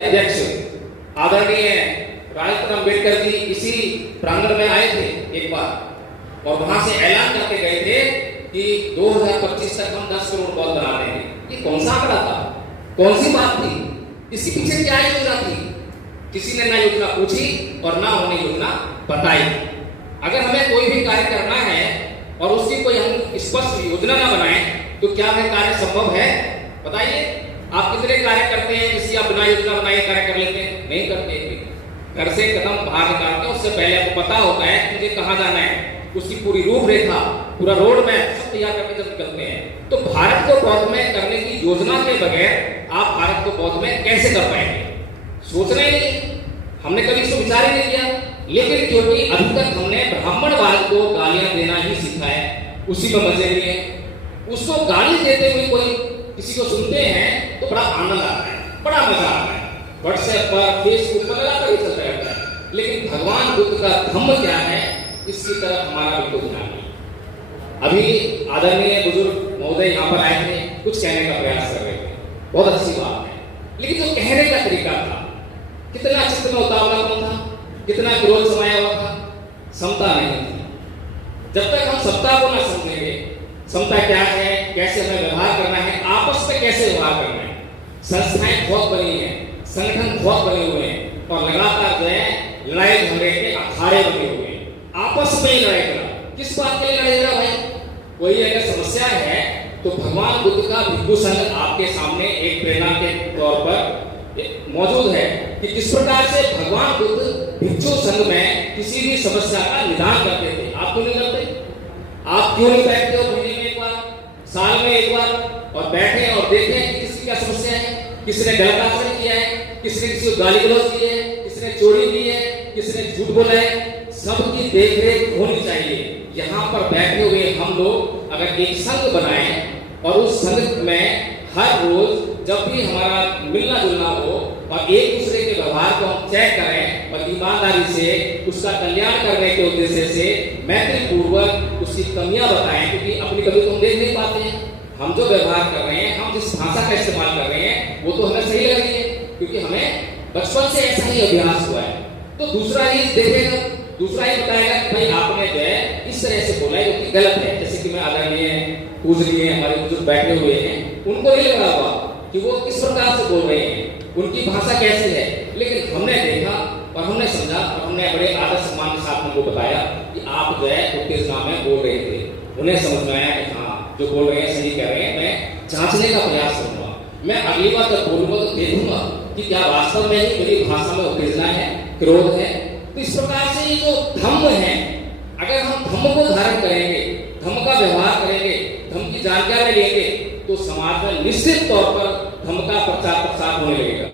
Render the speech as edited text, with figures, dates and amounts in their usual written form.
अध्यक्ष आदरणीय राजेंद्र अम्बेडकर जी इसी प्रांगण में आए थे एक बार, और वहां से ऐलान करके गए थे कि 2025 तक हम 10 करोड़ पौध बना देंगे। ये कौन सा आंकड़ा था, कौन सी बात थी, इसके पीछे क्या योजना थी? किसी ने ना योजना पूछी और ना उन्हें योजना बताई। अगर हमें कोई भी कार्य करना है और उसकी कोई हम स्पष्ट योजना ना बनाएं तो क्या वह कार्य संभव है? बताइए, आप कितने कार्य करते हैं जिसकी आप बिना योजना बनाए कार्य कर लेते हैं? नहीं करते। घर से कदम बाहर निकालते हैं उससे पहले आपको पता होता है कि मुझे कहाँ जाना है, उसकी पूरी रूपरेखा, पूरा रोड मैप सब तैयार करके जब निकलते हैं। तो भारत को बौद्ध में करने की योजना के बगैर आप भारत को बौद्ध में कैसे कर पाएंगे? सोचना ही नहीं, हमने कभी इसको विचार ही नहीं किया। लेकिन क्योंकि अभी तक हमने ब्राह्मणवाद को गालियां देना ही सीखा है, उसी में मजे लिए उसको गाली देते हुए कोई किसी को सुनते हैं तो बड़ा आनंद आता है, बड़ा मजा आता है, व्हाट्सएप पर फेसबुक पर लगातार ही चलता रहता है। लेकिन भगवान बुद्ध का धम्म क्या है, इसकी तरफ हमारा बिल्कुल ध्यान नहीं। अभी आदरणीय बुजुर्ग महोदय यहाँ पर आए थे, कुछ कहने का प्रयास कर रहे थे, बहुत अच्छी बात है। लेकिन जो कहने का तरीका था, कितना चित्त में उतावलापन था, कितना क्रोध समाया हुआ था, समता नहीं थी। जब तक हम समता को ना समझेंगे, समता क्या है, कैसे हमें व्यवहार करना है, आपस में कैसे व्यवहार करना है। संस्थाएं बहुत बनी है, संगठन बहुत बने हुए हैं और लगातार जो है लड़ाई झगड़े के अखाड़े बने हुए हैं, आपस में ही लड़ाई करा। किस बात के लिए लड़ाई करा भाई? कोई अगर समस्या है तो भगवान बुद्ध का भिक्षु संघ आपके सामने एक प्रेरणा के तौर पर मौजूद है कि किस प्रकार से भगवान बुद्ध भिक्षु संघ में किसी भी समस्या का निदान करते थे। आप क्यों नहीं करते? आप क्यों नहीं बैठते हो महीने में एक बार, साल में एक बार, और बैठे और देखें कि किसकी क्या समस्या है? किसी ने गलत आचरण किया है, किसी ने किसी को गाली गलौज की है, किसी ने चोरी की है, किसी ने झूठ बोला है। सबकी देखरेख होनी चाहिए। यहाँ पर बैठे हुए हम लोग अगर एक संघ बनाएं और उस संघ में हर रोज जब भी हमारा मिलना जुलना हो और एक दूसरे के व्यवहार को हम चेक करें और ईमानदारी से उसका कल्याण करने के उद्देश्य से मैत्री पूर्वक उसकी कमियां बताएं, क्योंकि अपनी कमी तो हम देख नहीं पाते हैं। हम जो व्यवहार कर रहे हैं, हम जिस भाषा का इस्तेमाल कर रहे हैं वो तो हमें सही लग रही है, क्योंकि हमें बचपन से ऐसा ही अभ्यास हुआ है। तो दूसरा ही देखेगा, दूसरा ही बताएगा कि भाई आपने जो है इस तरह से बोला है जो कि गलत है। जैसे कि मैं आदरणीय पूजनीय हमारे बुजुर्ग बैठे हुए हैं, उनको नहीं लगा हुआ कि वो किस प्रकार से बोल रहे हैं, उनकी भाषा कैसी है। लेकिन हमने देखा और हमने समझा और हमने बड़े आदर सम्मान के साथ उनको बताया कि आप जो है उत्तेजना में बोल रहे थे। उन्हें समझ में आया कि हाँ, जो बोल रहे हैं सही कह रहे हैं। मैं जांचने का प्रयास करूंगा, मैं अगली बार जब बोलूंगा तो देखूंगा कि क्या वास्तव में ही मेरी भाषा में उत्तेजना है, क्रोध है। तो इस प्रकार से ये जो धम्म है, अगर हम धम्म को धारण करेंगे, धम्म का व्यवहार करेंगे, धम्म की जानकारी लेंगे, तो समाज में निश्चित तौर पर धम्म का प्रचार प्रसार होने लगेगा।